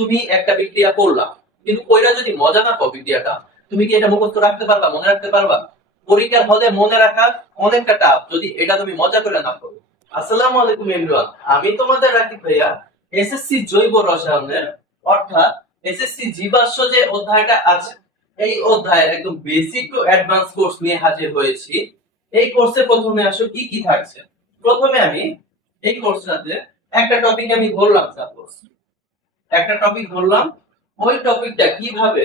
তুমি একটা বিক্রিয়া করলা, কিন্তু কইরা যদি মজা না পাও বিক্রিয়াটা, তুমি কি এটা মুখস্থ রাখতে পারবা, মনে রাখতে পারবা? পরীক্ষার হলে মনে রাখা অনেকটা টাফ যদি এটা তুমি মজা করে না করো। আসসালামু আলাইকুম এভরিওয়ান, আমি তোমাদের রাকিব ভাইয়া। এসএসসি জৈব রসায়নের অর্থাৎ এসএসসি জীবাশ্ম যে অধ্যায়টা আছে, এই অধ্যায়ের একদম বেসিক টু অ্যাডভান্স কোর্স নিয়ে হাজির হয়েছি। এই কোর্সে প্রথমে আসলে কি কি থাকছে। প্রথমে আমি এই কোর্সটাতে একটা টপিক আমি ধরলাম, সাপোজ একটা টপিক ধরলাম, ওই টপিকটা কিভাবে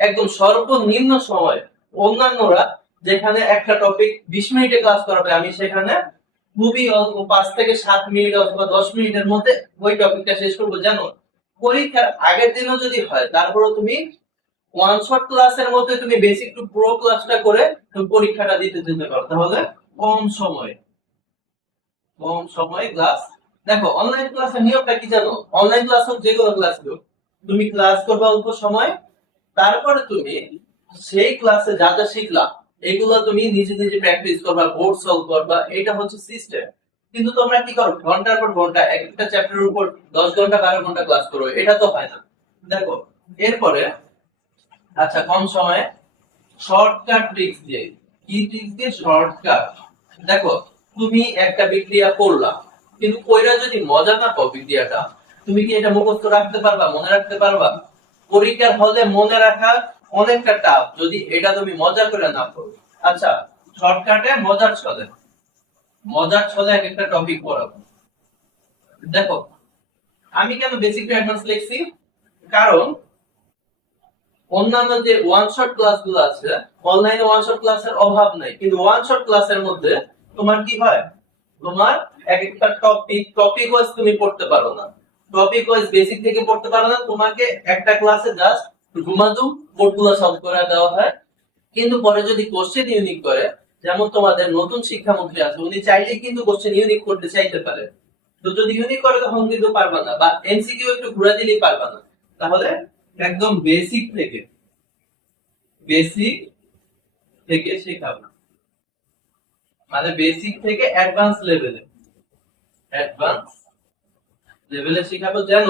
একদম সর্বনিম্ন সময় অন্যান্যরা যেখানে একটা টপিক 20 মিনিটে ক্লাস করাবে, আমি সেখানে খুবই অল্প 5 থেকে 7 মিনিট অথবা 10 মিনিটের মধ্যে ওই টপিকটা শেষ করবো। জানো, পরীক্ষার আগের দিনও যদি হয় তারপরে তুমি ওয়ান শট ক্লাসের মধ্যে তুমি বেসিক টু প্রো ক্লাসটা করে তুমি পরীক্ষাটা দিতে যেতে পারো। তাহলে কম সময় ক্লাস। দেখো, অনলাইন ক্লাসের নিয়মটা কি জানো? অনলাইন ক্লাস হোক, যে কোনো ক্লাস হোক, তুমি ক্লাস করবে অল্প সময়, তারপরে তুমি সেই ক্লাসে যা যা শিখলা এগুলো তুমি নিজে নিজে প্র্যাকটিস করবা, বোর্ড সলভ করবা, এটা হচ্ছে সিস্টেম। কিন্তু তোমরা কি করো, ঘন্টার পর ঘন্টা একটা চ্যাপ্টারের উপর 10 ঘন্টা 12 ঘন্টা ক্লাস করো, এটা তো হয় না। দেখো, এরপরে আচ্ছা, কম সময়ে শর্টকাট ট্রিক্স দিয়ে, কি ট্রিক্স দিয়ে? শর্টকাট। দেখো, তুমি একটা বিক্রিয়া করলা, কিন্তু কইরা যদি মজা না পাও বিক্রিয়াটা, তুমি কি এটা মুখস্থ রাখতে পারবা, মনে রাখতে পারবা? পরীক্ষার হলে মনে রাখা অনেকটা টাফ যদি এটা তুমি মজা করে না করো। আচ্ছা, শর্টকাটে মজার ছলে এক একটা টপিক পড়াবো। দেখো, আমি কেন বেসিক টু অ্যাডভান্স লিখছি? কারণ অন্যান্য যে ওয়ান শট ক্লাসগুলো আছে, অনলাইনে ওয়ান শট ক্লাসের অভাব নাই, কিন্তু ওয়ান শট ক্লাসের মধ্যে তোমার কি হয়, তোমার এক একটা টপিক ওয়াইজ তুমি পড়তে পারো না, টপিক ওয়াইজ বেসিক থেকে পড়তে পারো না। তোমাকে একটা ক্লাসে জাস্ট ঘুমাদুম বোর্ডগুলো সলভ করে দেওয়া হয়। কিন্তু পরে যদি কোশ্চেন ইউনিক করে, যেমন তোমাদের নতুন শিক্ষামন্ত্রী আছে, উনি চাইলেই কিন্তু কোশ্চেন ইউনিক করতে চাইতে পারে। তো যদি ইউনিক করে তখন কিন্তু পারবা না, বা এমসিকিউ একটু ঘুরে দিলেই পারবা না। তাহলে একদম বেসিক থেকে শেখাবো, মানে বেসিক থেকে অ্যাডভান্স লেভেলে শেখাবো, যেন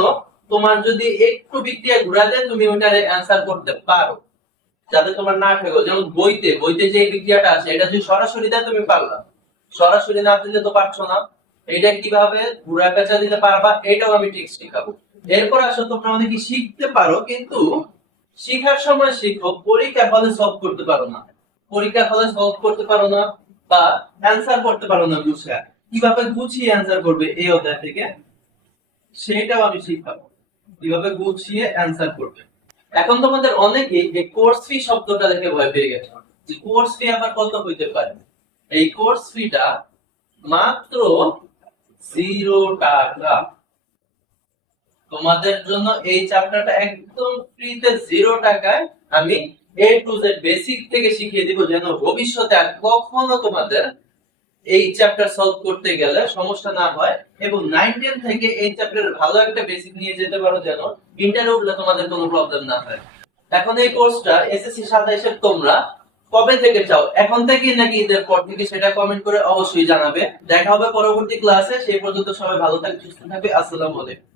তোমার যদি একটু বিক্রিয়া ঘুরা দেয় তুমি ওটারে অ্যান্সার করতে পারো, যাতে তোমার না ঠেকো। যেমন বইতে যে বিক্রিয়াটা আছে, এটা যদি সরাসরি দেয় তুমি পারলা, সরাসরি না দিলে তো পারছো না। এটা কিভাবে ঘুরা পেঁচা দিতে পারবা, এটাও আমি ঠিক শেখাবো। এরপর আসলে তোমরা অনেকে শিখতে পারো, কিন্তু শিখার সময় শিখো, পরীক্ষার হলে সলভ করতে পারো না। বা অ্যান্সার করতে পারো না গুছিয়ে। কিভাবে গুছিয়ে অ্যান্সার করবে এই অধ্যায় থেকে, সেটাও আমি শিখাবো, কিভাবে গুছিয়ে অ্যান্সার করবে। এখন তোমাদের অনেকেই এই কোর্স ফি শব্দটা দেখে ভয় পেয়ে গেছে, যে কোর্স ফি আবার কত হইতে পারে। এই কোর্স ফিটা মাত্র 0 টাকা। তোমাদের জন্য এই চ্যাপ্টারটা একদম ফ্রিতে 0 টাকায় আমি এ টু জেড বেসিক থেকে শিখিয়ে দিব, যেন ভবিষ্যতে আর কখনো তোমাদের এই চ্যাপ্টার সলভ করতে গেলে সমস্যা না হয়, এবং 9 10 থেকে এই চ্যাপ্টারের ভালো একটা বেসিক নিয়ে যেতে পারো, যেন ইন্টারভিউ উঠলে তোমাদের কোনো প্রবলেম না হয়। এখন এই কোর্সটা এসএসসি 27 এর তোমরা কবে থেকে চাও, এখন থেকে নাকি ঈদের পর থেকে, সেটা কমেন্ট করে অবশ্যই জানাবে। দেখা হবে পরবর্তী ক্লাসে, সেই পর্যন্ত সবাই ভালো থাকবে, সুস্থ থাকবে। আসসালামু আলাইকুম।